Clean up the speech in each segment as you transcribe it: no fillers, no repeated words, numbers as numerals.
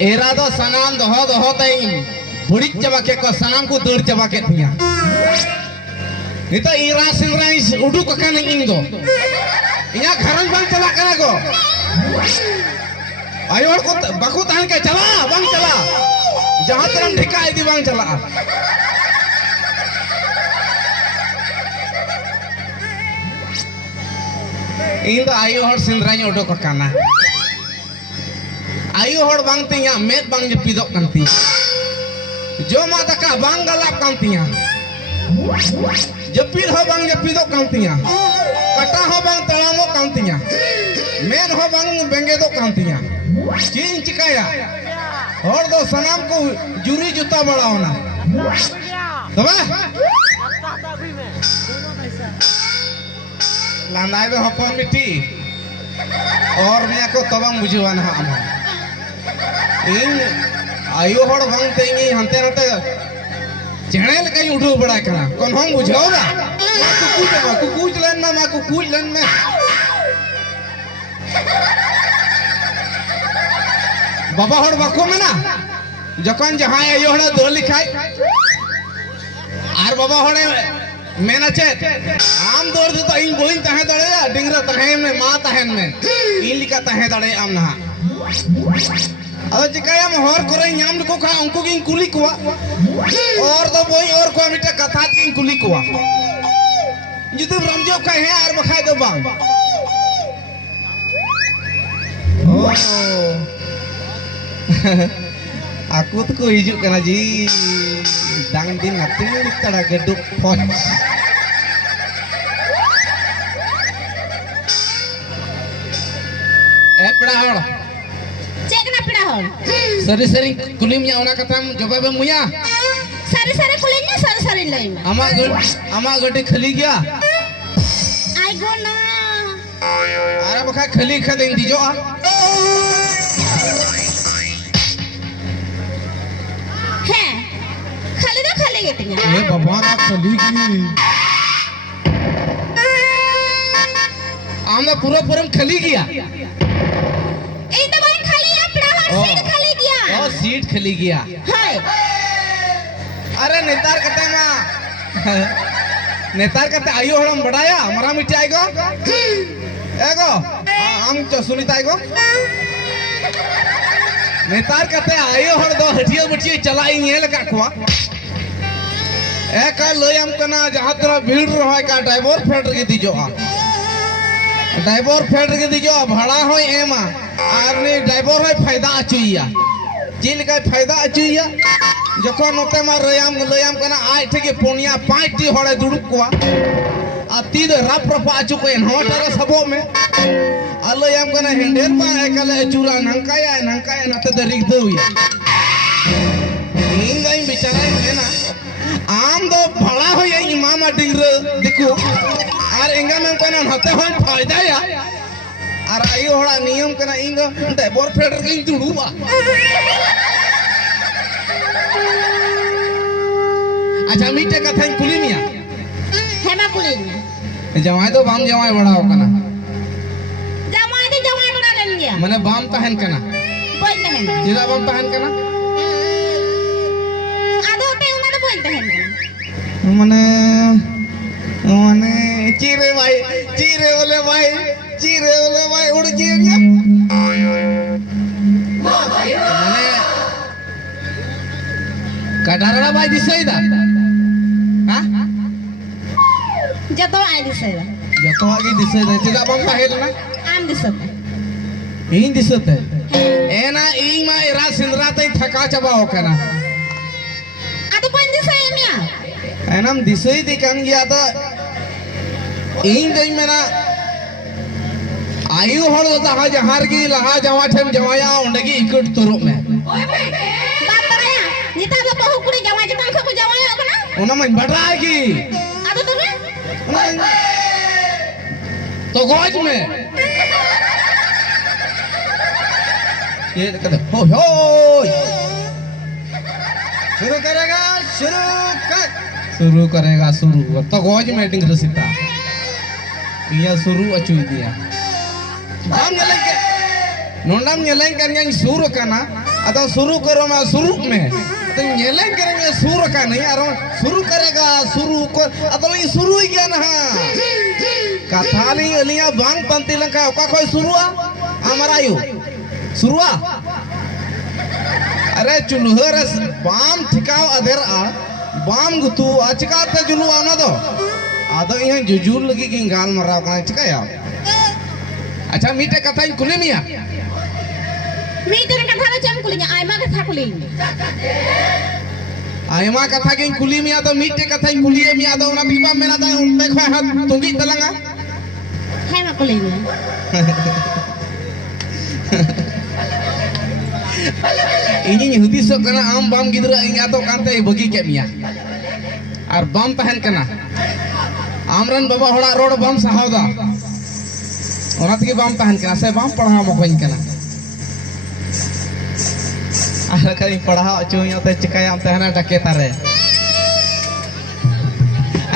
Era दो सनाम दोहो दोहो तई बुड़ी चबा के को सनाम को दौड़ चबा के थिया नितो इरा सिंगरा इस उडू को कन इन दो इया घरन बंग चला करा को आयो को बकु तान के चला बंग चला जहां तरम ढिका इदी बंग चला इन दो आयो हर सिंगरा इ उडू को काना आयु हर बांग तिया मेद बांग जपिदो कांती जो मा दका बांग गलाप कांतिया जपिर हो बांग जपिदो कांतिया कटा हो बांग तड़ामो कांतिया मेद हो बांग बेंगेदो कांतिया चीन चिकाया और दो सनाम को जुरी जूता बड़ा होना तबे लांदाई दो हपन मिट्टी और मिया को तबंग बुझवाना हम इन आयु हड़ भंग तेंगी हंते हंते चेहरे ले कहीं उठो बड़ा करा कौन हम बुझाओगा कुछ लेन में माँ कुछ लेन में बाबा हड़ बको में ना जखन जहाँ आयु हड़ दो लिखाई आर बाबा हड़े मेना चेत आम दौर जो तो इन बोइन तहे दड़े या डिंगरा तहे में माँ तहेन में इन लिखा तहे दड़े आम नहा अब चिकाया हम हर करे नाम को खा उनको की कुली कुआ और तो बोई और को मिटा कथा की कुली कुआ जितु रमजो का है आर बखाय दो बांग ओ आकुत को हिजु कना जी दांग दिन नथिंग लिखता गेडुक फौज ए पड़ा हड़ चेकना पड़ा हड़ सरी सरी कुलिम या ओना कथम जवाब मुया सरी सरी कुलिम ने सरी सरी लई अमा गटी खली गया आई गो ना अरे बखा खली खदें दीजो आ है खाली तो खाली गेटिया ए बाबा ना खली की आमना पूरा पूरा खली गया सीट खाली गया ओ सीट खाली गया हाय अरे नेतार कते मा नेतार कते आयु हड़म बड़ाया मरा मिटाई गो एगो हम तो सुनीता गो नेतार कते आयु हड़ दो हटिया बटिया चलाई नेल का खवा एक लयम कना जहां तरह भीड़ रहा का ड्राइवर फेट के दीजो ड्राइवर फेट के दीजो भाड़ा होय एमा आरनी ड्राइवर होय फायदा अचुइया जिल का फायदा अचुइया जखन नते मा लयम कना आइ ठेके पोनिया 5 टी हड़े दुड़ुक कोआ आ तीद रप रप अचु को एनहटर सबो में आ लयम कना हेंडेर पा एकले अचुरा नंकाया नते दरिक दउया इन गई बेचारा है ना आम दो भाड़ा होय इमाम डिंगर देखो आर एंगा में कना नते होय फायदा या आर आयु हड़ा नियम कना इंग ड्राइवर फेडर के दुड़ुआ अच्छा मीटे कथा कुली मिया हेमा कुली जवाई तो बाम जवाई बड़ाओ कना जवाई बड़ा लेन गया माने बाम तहन कना बोल तहन जिला बाम तहन कना आधो पे उना तो बोल तहन माने चीरे ओले भाई उड़ जिया माने कटारड़ा भाई दिसैदा हां जतो आई दिसैदा जतो आगे दिसैदा चिदा बाम ताहेल ना आम दिसते इन दिसते एना इन मा एरा सिंदरा तई थका चबाओ कना आतो कोन दिसै मिया एनम दिसै दिकन गया तो इन दई मेरा आयु हड़ दहा जहार की लहा जवा ठेम जवाया ओंडगी इकट तुरु में बात बड़ाया निता तो बहु कुड़ी जवा जतन को जवाया कना ओना मन बड़ा है की आतो तुम्हें तो गोज में ये कहते हो शुरू करेगा तो गोज में डिंग रसिता ये शुरू अचुई दिया balm नोंडाम नेलें kan yang suruh kana अदा शुरू करो मैं शुरू में तो नेले करेंगे शुरू का नहीं यार शुरू करेगा शुरू को अदा नहीं शुरू ही क्या ना कथा नहीं अलिया बांग पंती लंका ओका कोई शुरुआ हमारा यू शुरुआ अरे चुलहर बाम ठिकाव अधेर आ बाम गुतु अचकाते जुलु आना दो आदो यहाँ जुजुर लगी कि गाल मराव का चिका या अच्छा मीटे कथा इन कुले मिया मीटे कथा ना चम कुलिnya आयमा कथा कुलिኝ आयमा कथा के कुली मिया तो मीटे कथा इन कुली मिया तो ना बीबा मेरा ता उनपे खा हाथ तुंगी तलंगा है मा कुलिnya ini hudis kena am bam gidra ini atau kante bagi ke miya ar bam tahan kena amran baba hola road bam sahauda orang tigi bam tahan kena saya bam पढ़ा mo koin kena ar kali पढ़ा cuy te cikaya am tahana decay तारे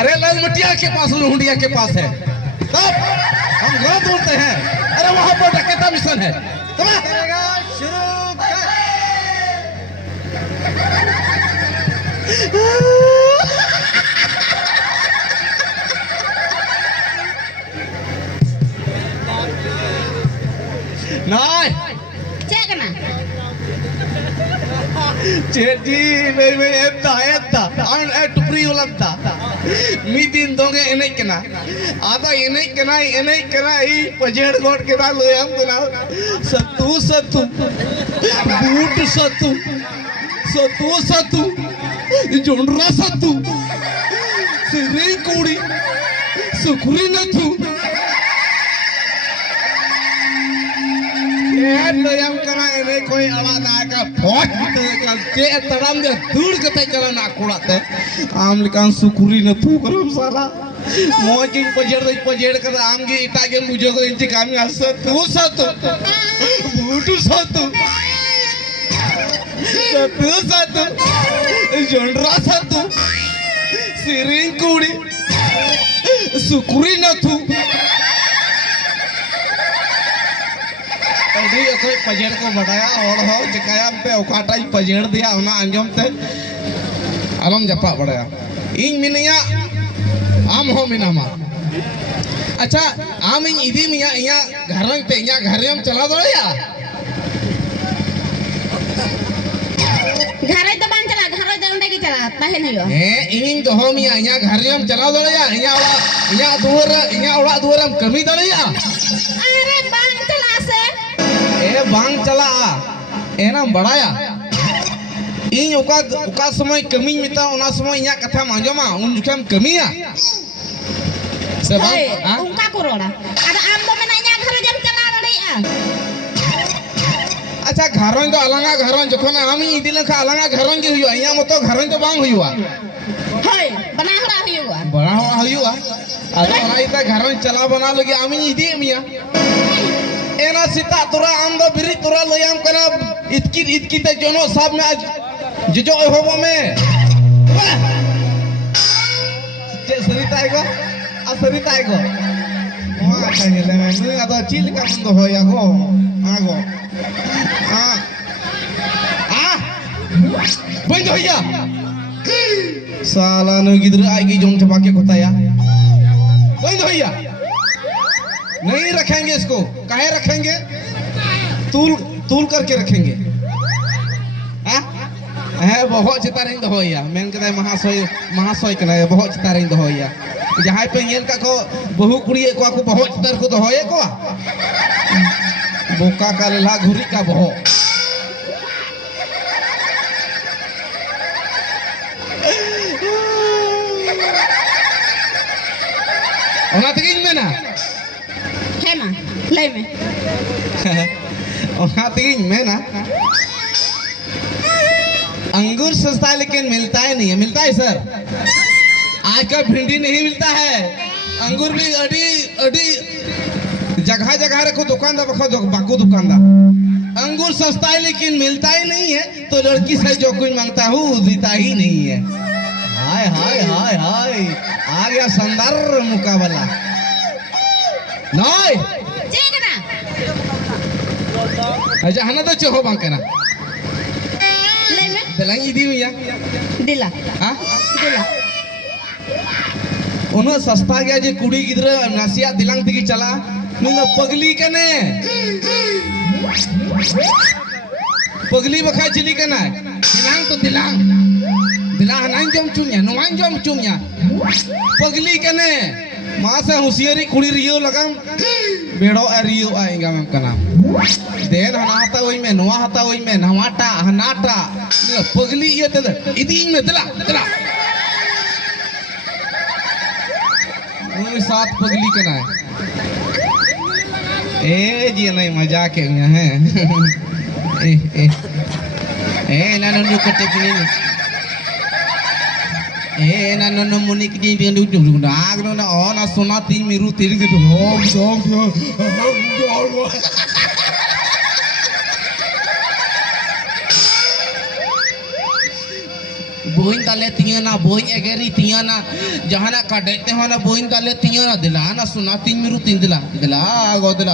अरे लाल मटिया के पास लुंडिया के पास है तब हम गलत बोलते हैं अरे वहां पर डकैता मिशन है शुरू नाय cek kena चेटी नहीं एता आन टुपरी वाला मीदिन दोगे एने कना आदा एने कना ई पजेड़ गोट के दा लोयम कना सतू बूट सतू जोंडरा सतू सिरी कुड़ी सुखरी नथू लोयम कना एने कोई अड़ा ना का फोट के तड़म दे दूर कते चला ना कुड़ाते आम लिकान सुकुरी न तू करम साला मोजिंग पजेड़ कर आम गे इटा के मुझे को इंची कामी हस तू सतू बूटू सतू जोंडरा सतू सिरिंग कुड़ी सुकुरी न तू अभी कोई पजेड़ को बढ़ाया और हो चिकाया पे औकाटा ही पजेड़ दिया होना अंजम ते अलम जपा बढ़ाया इन मिनिया आम हो मिनामा अच्छा आम इन इदी मिया इया घरन ते इया घरियम चला दो या घरे तो बांग चला घरे तो उंडे की चला ताहेन हुयो इन तो हो मिया इया घरियम चला दो या इया ओड़ा दुवरम कमी दो या अरे बांग चला से ए बांग चला एना बढ़ाया इन उका समय कमी मिता उना समय इया कथा मांजमा उन जुकम कमिया से बांग उनका कोरोना अरे आम तो मेना इया घरे जम चला रहिया अच्छा घरों तो अलंगा घरों जखन आमी इदी लखा अलंगा घरों के हुआ इया मतो घरों तो बांग हुआ होय बना हड़ा हुआ बड़ा हुआ अरे ओना इता घरों चला बना लगे आमी इदी मिया एना सीता तोरा आम दो बिरी तोरा लयाम कना इतकी ते जोनो साहब में आज जिजो होबो में जे सरिता आइगो वा काहेले नु आदो चिल का बंद होया गो आगो बंद होया साला नु गिदर आइगी जों छपा के खोताया बंद होया नहीं रखेंगे इसको काहे रखेंगे तूल करके रखेंगे है बहुत चितारिंग दो होया मेन कदा महाशय कना बहुत चितारिंग दो होया जहां पे येल का को बहु कुड़ी को बहुत चितार को दो होया को बोका का लेला घुरी का बहो ओना तगिन में ना हेमा ले में ओना तगिन में ना अंगूर सस्ता है लेकिन मिलता है नहीं है मिलता है सर आजकल भिंडी नहीं मिलता है अंगूर भी अड़ी जगह रखो दुकानदार बाकू दुकानदार अंगूर सस्ता है लेकिन मिलता ही नहीं है तो लड़की से जो कोई मांगता है वो देता ही नहीं है हाय हाय हाय हाय आ गया शानदार मुकाबला नहीं चेक ना अच्छा हना तो चहो बांकना Delang idi ya. Dila. Hah? Dila. उन्हें सस्ता गया जे कुड़ी गिद्रा नसिया दिलांग तकी चला नुंगा पगली कने पगली बखा चिली कना दिलांग तो दिलांग दिलांग नाइन जम चुम्या पगली कने मासा हुसियारी कुड़ी रियो लगाम बेड़ो रियो आएगा मैं कना देन हनाता वही में नवा हता वही में नवाटा हनाटा पगली ये ते इदी में दिला दिला साथ पगली कना है ए जी नहीं मजाक है ए ना नु कटे पिनी ए ना नु मुनि की दी नु नु आग नो ना ओ ना सोना ती मिरु तिर के हो बोइन ताले तियाना बोइन एगेरी तियाना जहाना काटे ते होना बोइन ताले तियाना दिला ना सुना तीन मिरु तीन दिला दिला गो दिला